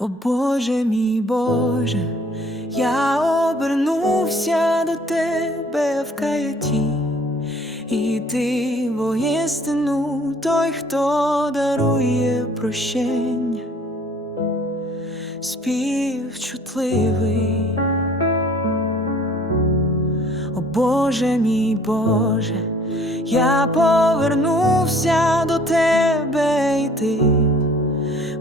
О Боже мій Боже, я обернувся до тебе в каяті, і ти воістину той, хто дарує прощення, співчутливий. О Боже мій Боже, я повернувся до тебе і ти.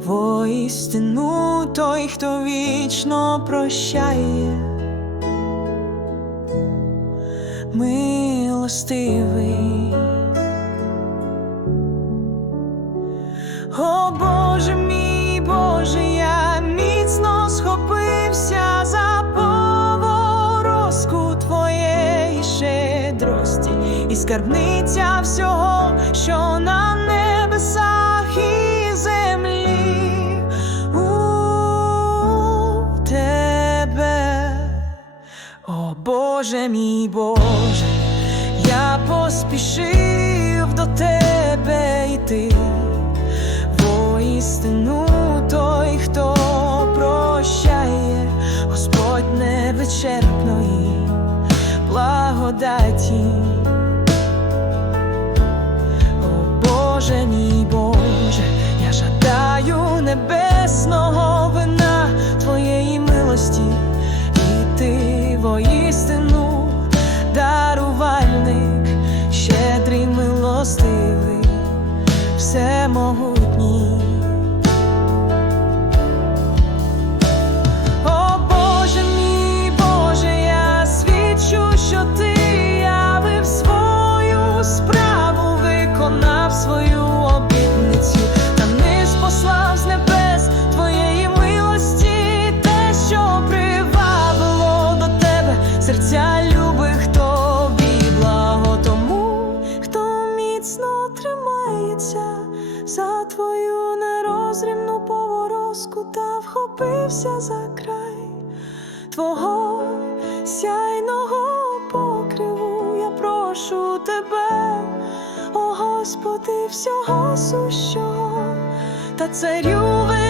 Воістину той, хто вічно прощає, милостивий. О Боже мій Боже, я міцно схопився за поворозку твоєї щедрості і скарбниця всього, Боже мій Боже, я поспішив до тебе йти. Воістину той, хто прощає, Господь невичерпної благодаті. О Боже мій Боже, я жадаю небесного милостивий, тримається за твою нерозрівну поворозку та вхопився за край твого сяйного покриву. Я прошу тебе, о Господи, всього сущого та царю